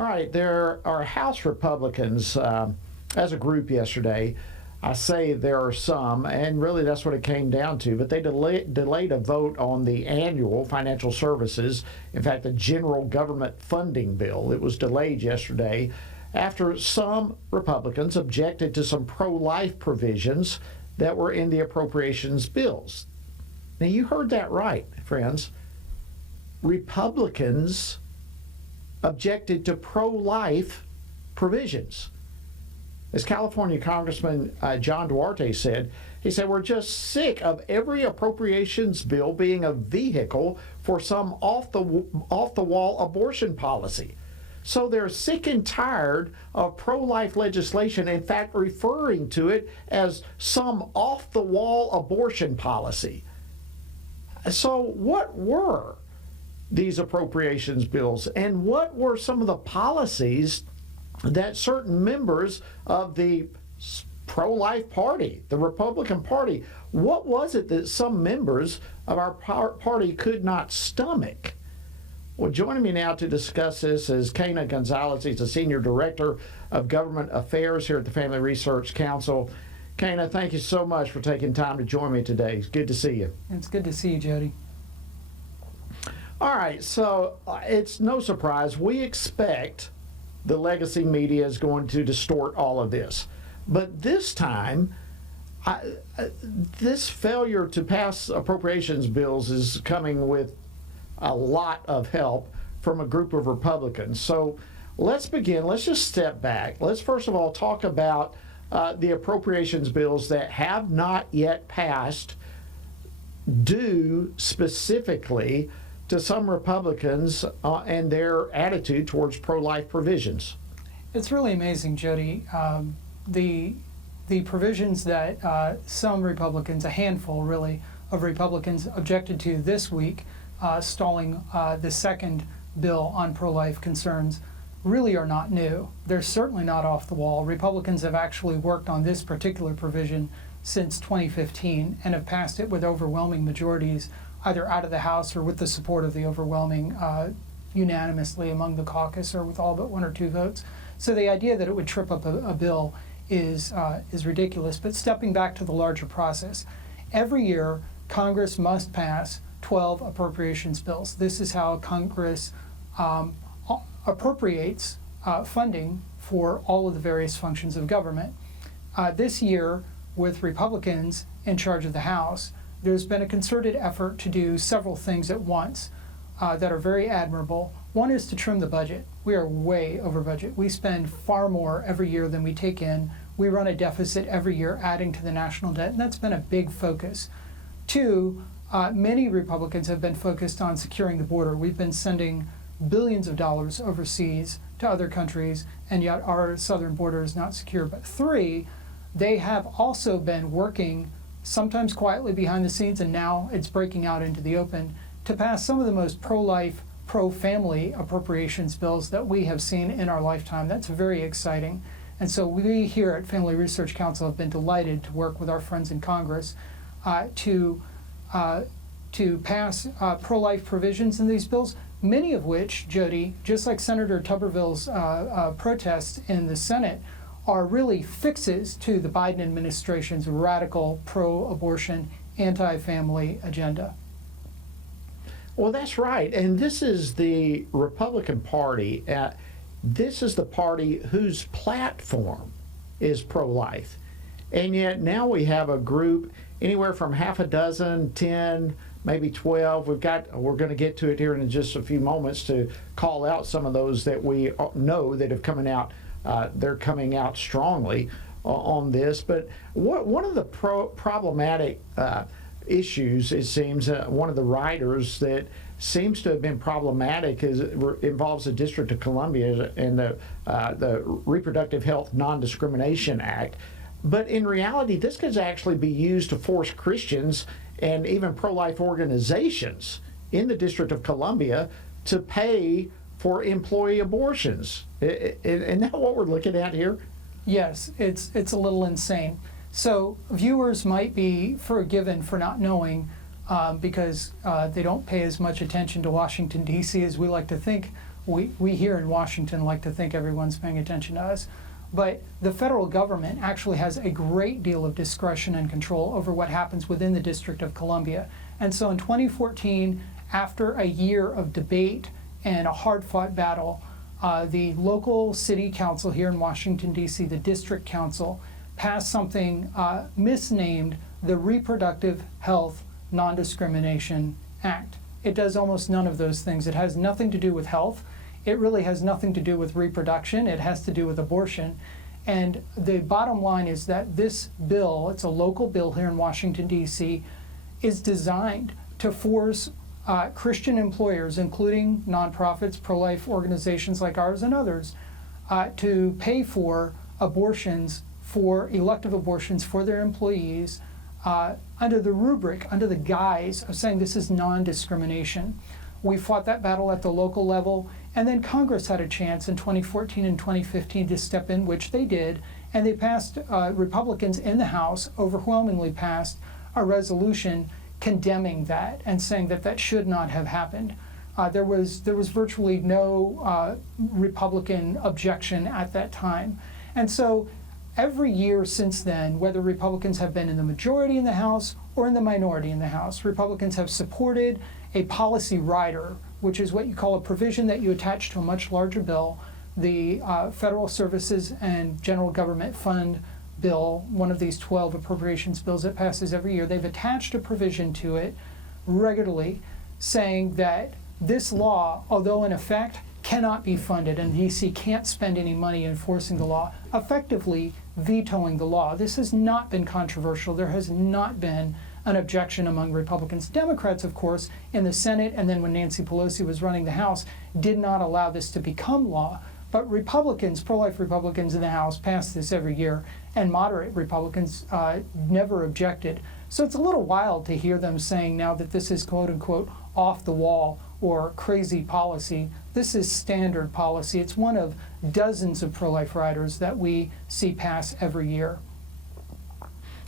All right, there are House Republicans as a group yesterday. I say there are some, and really that's what it came down to, but they delayed a vote on the annual financial services, in fact, the general government funding bill. It was delayed yesterday after some Republicans objected to some pro-life provisions that were in the appropriations bills. Now, you heard that right, friends. Republicans objected to pro-life provisions. As California Congressman John Duarte said, he said, we're just sick of every appropriations bill being a vehicle for some off-the-wall abortion policy. So they're sick and tired of pro-life legislation, in fact, referring to it as some off-the-wall abortion policy. So what were these appropriations bills, and what were some of the policies that certain members of the pro-life party, the Republican Party, what was it that some members of our party could not stomach? Well, joining me now to discuss this is Quena Gonzalez. He's the Senior Director of Government Affairs here at the Family Research Council. Quena, thank you so much for taking time to join me today. It's good to see you. It's good to see you, Jody. All right, so it's no surprise. We expect the legacy media is going to distort all of this. But this time, this failure to pass appropriations bills is coming with a lot of help from a group of Republicans. So let's begin. Let's just step back. Let's first of all talk about the appropriations bills that have not yet passed, due specifically to some Republicans and their attitude towards pro-life provisions. It's really amazing, Jody. The provisions that some Republicans, a handful really, of Republicans objected to this week, stalling the second bill on pro-life concerns, really are not new. They're certainly not off the wall. Republicans have actually worked on this particular provision since 2015 and have passed it with overwhelming majorities, either out of the House or with the support of the overwhelming unanimously among the caucus, or with all but one or two votes. So the idea that it would trip up a bill is ridiculous. But stepping back to the larger process, every year Congress must pass 12 appropriations bills. This is how Congress appropriates funding for all of the various functions of government. This year, with Republicans in charge of the House, there's been a concerted effort to do several things at once that are very admirable. One is to trim the budget. We are way over budget. We spend far more every year than we take in. We run a deficit every year, adding to the national debt, and that's been a big focus. Two, many Republicans have been focused on securing the border. We've been sending billions of dollars overseas to other countries, and yet our southern border is not secure. But three, they have also been working, sometimes quietly behind the scenes, and now it's breaking out into the open, to pass some of the most pro-life, pro-family appropriations bills that we have seen in our lifetime. That's very exciting. And so we here at Family Research Council have been delighted to work with our friends in Congress to pass pro-life provisions in these bills, many of which, Jody, just like Senator Tuberville's protests in the Senate, are really fixes to the Biden administration's radical pro-abortion, anti-family agenda. Well, that's right. And this is the Republican Party. This is the party whose platform is pro-life. And yet now we have a group, anywhere from half a dozen, 10, maybe 12. We're going to get to it here in just a few moments to call out some of those that we know that have coming out. They're coming out strongly on this. But one of the problematic issues, it seems, one of the writers that seems to have been problematic involves the District of Columbia and the Reproductive Health Non-Discrimination Act. But in reality, this could actually be used to force Christians and even pro-life organizations in the District of Columbia to pay for employee abortions. Isn't that what we're looking at here? Yes, it's a little insane. So viewers might be forgiven for not knowing because they don't pay as much attention to Washington, D.C. as we like to think we here in Washington like to think everyone's paying attention to us. But the federal government actually has a great deal of discretion and control over what happens within the District of Columbia. And so in 2014, after a year of debate and a hard-fought battle, the local city council here in Washington, D.C., the district council, passed something misnamed the Reproductive Health Non-Discrimination Act. It does almost none of those things. It has nothing to do with health. It really has nothing to do with reproduction. It has to do with abortion. And the bottom line is that this bill, it's a local bill here in Washington, D.C., is designed to force Christian employers, including nonprofits, pro-life organizations like ours and others, to pay for abortions, for elective abortions for their employees under the rubric, under the guise of saying this is non-discrimination. We fought that battle at the local level, and then Congress had a chance in 2014 and 2015 to step in, which they did, and they passed, Republicans in the House overwhelmingly passed a resolution condemning that and saying that that should not have happened. There was virtually no Republican objection at that time. And so every year since then, whether Republicans have been in the majority in the House or in the minority in the House, Republicans have supported a policy rider, which is what you call a provision that you attach to a much larger bill, the Federal Services and General Government Fund bill, one of these 12 appropriations bills that passes every year. They've attached a provision to it regularly saying that this law, although in effect cannot be funded and DC can't spend any money enforcing the law, effectively vetoing the law. This has not been controversial. There has not been an objection among Republicans. Democrats, of course, in the Senate, and then when Nancy Pelosi was running the House, did not allow this to become law. But Republicans, pro-life Republicans in the House, pass this every year, and moderate Republicans never objected. So it's a little wild to hear them saying now that this is quote-unquote off the wall or crazy policy. This is standard policy. It's one of dozens of pro-life riders that we see pass every year.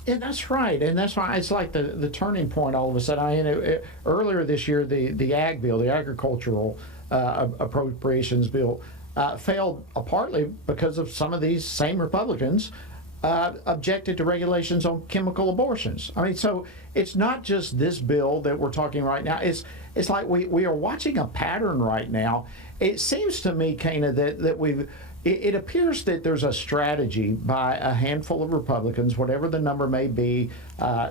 And that's right, and that's why it's like the turning point all of a sudden. Earlier this year, the ag bill, the agricultural appropriations bill, failed partly because of some of these same Republicans objected to regulations on chemical abortions. I mean, so it's not just this bill that we're talking right now. It's like we are watching a pattern right now. It seems to me, Quena, that it appears that there's a strategy by a handful of Republicans, whatever the number may be,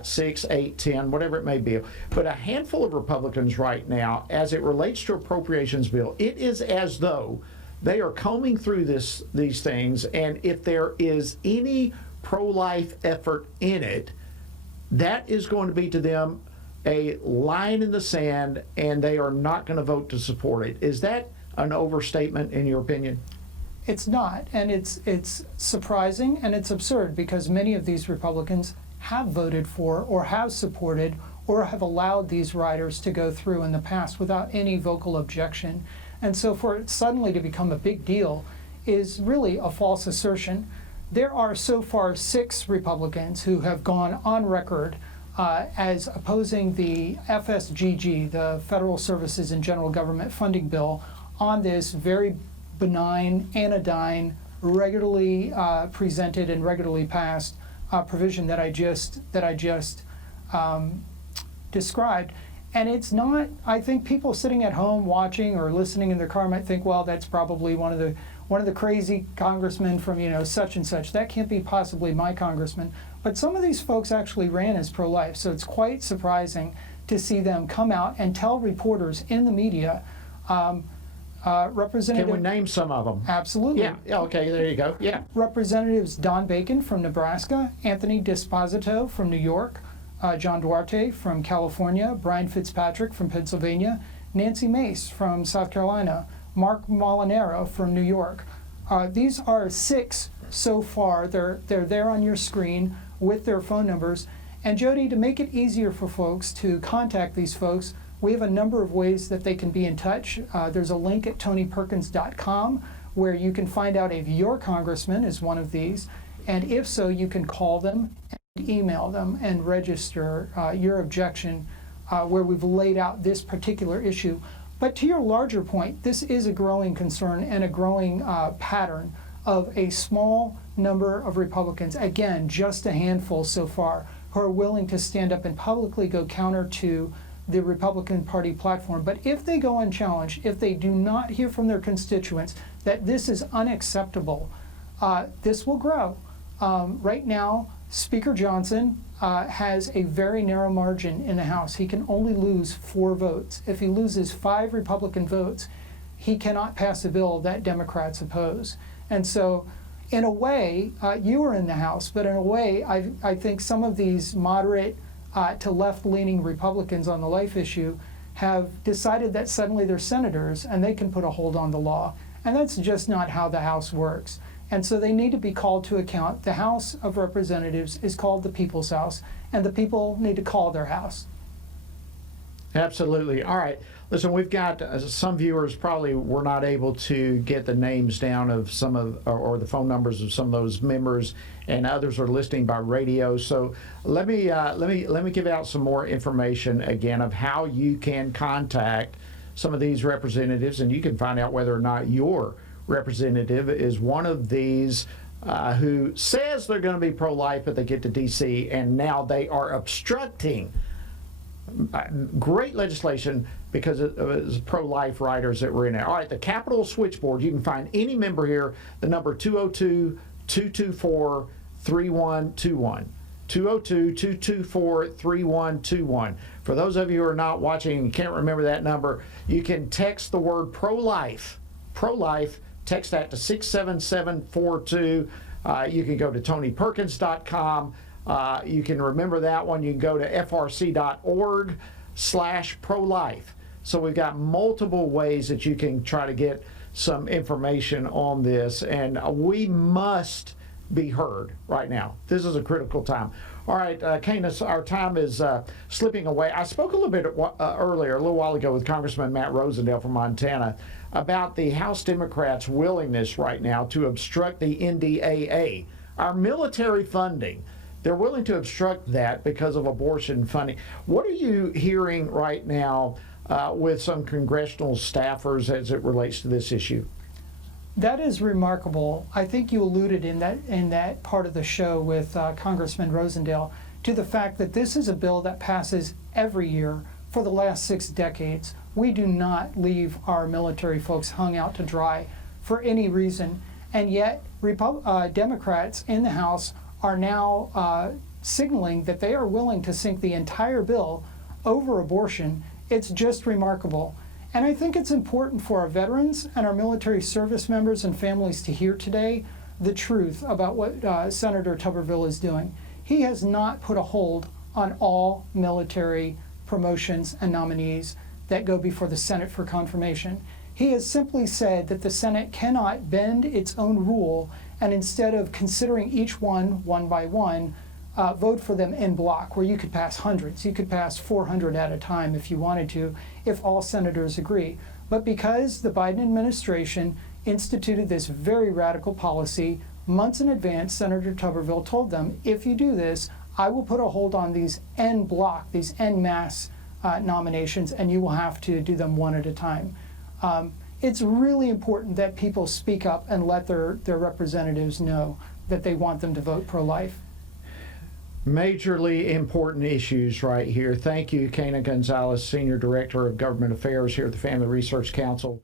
6, 8, 10, whatever it may be, but a handful of Republicans right now, as it relates to appropriations bill, it is as though they are combing through these things, and if there is any pro-life effort in it, that is going to be to them a line in the sand, and they are not going to vote to support it. Is that an overstatement in your opinion? It's not, and it's surprising and it's absurd because many of these Republicans have voted for or have supported or have allowed these riders to go through in the past without any vocal objection. And so for it suddenly to become a big deal is really a false assertion. There are so far 6 Republicans who have gone on record as opposing the FSGG, the Federal Services and General Government Funding Bill, on this very benign, anodyne, regularly presented and regularly passed provision that I just described. And it's not, I think people sitting at home watching or listening in their car might think, well, that's probably one of the crazy congressmen from, such and such. That can't be possibly my congressman. But some of these folks actually ran as pro-life, so it's quite surprising to see them come out and tell reporters in the media, Representative... Can we name some of them? Absolutely. Yeah, okay, there you go, yeah. Representatives Don Bacon from Nebraska, Anthony D'Esposito from New York, John Duarte from California, Brian Fitzpatrick from Pennsylvania, Nancy Mace from South Carolina, Mark Molinaro from New York. These are 6 so far. They're there on your screen with their phone numbers. And Jody, to make it easier for folks to contact these folks, we have a number of ways that they can be in touch. There's a link at tonyperkins.com where you can find out if your congressman is one of these. And if so, you can call them and email them and register your objection where we've laid out this particular issue. But to your larger point, this is a growing concern and a growing pattern of a small number of Republicans, again, just a handful so far, who are willing to stand up and publicly go counter to the Republican Party platform. But if they go unchallenged, if they do not hear from their constituents that this is unacceptable, this will grow. Right now, Speaker Johnson has a very narrow margin in the House. He can only lose 4 votes. If he loses 5 Republican votes, he cannot pass a bill that Democrats oppose. And so, in a way, you are in the House, but in a way, I think some of these moderate to left-leaning Republicans on the life issue have decided that suddenly they're senators and they can put a hold on the law. And that's just not how the House works. And so they need to be called to account. The House of Representatives is called the People's House, and the people need to call their House. Absolutely. All right. Listen, we've got some viewers probably were not able to get the names down of some of, or the phone numbers of some of those members, and others are listening by radio. So let me give out some more information again of how you can contact some of these representatives, and you can find out whether or not your representative is one of these who says they're going to be pro-life, but they get to D.C. and now they are obstructing great legislation because it was pro-life riders that were in there. All right, the Capitol switchboard, you can find any member here, the number 202-224-3121. 202-224-3121. For those of you who are not watching and can't remember that number, you can text the word pro-life, text that to 67742. You can go to tonyperkins.com. You can remember that one. You can go to frc.org/pro-life. So we've got multiple ways that you can try to get some information on this, and we must be heard right now. This is a critical time. All right, Quena, our time is slipping away. I spoke a little bit earlier, a little while ago, with Congressman Matt Rosendale from Montana about the House Democrats' willingness right now to obstruct the NDAA, our military funding. They're willing to obstruct that because of abortion funding. What are you hearing right now with some congressional staffers as it relates to this issue? That is remarkable. I think you alluded in that part of the show with Congressman Rosendale to the fact that this is a bill that passes every year for the last 6 decades. We do not leave our military folks hung out to dry for any reason, and yet Democrats in the House are now signaling that they are willing to sink the entire bill over abortion. It's just remarkable. And I think it's important for our veterans and our military service members and families to hear today the truth about what Senator Tuberville is doing. He has not put a hold on all military promotions and nominees that go before the Senate for confirmation. He has simply said that the Senate cannot bend its own rule, and instead of considering each one by one, vote for them en bloc, where you could pass hundreds. You could pass 400 at a time if you wanted to, if all senators agree. But because the Biden administration instituted this very radical policy, months in advance, Senator Tuberville told them, if you do this, I will put a hold on these en bloc, these en masse nominations, and you will have to do them one at a time. It's really important that people speak up and let their representatives know that they want them to vote pro-life. Majorly important issues right here. Thank you, Quena Gonzalez, Senior Director of Government Affairs here at the Family Research Council.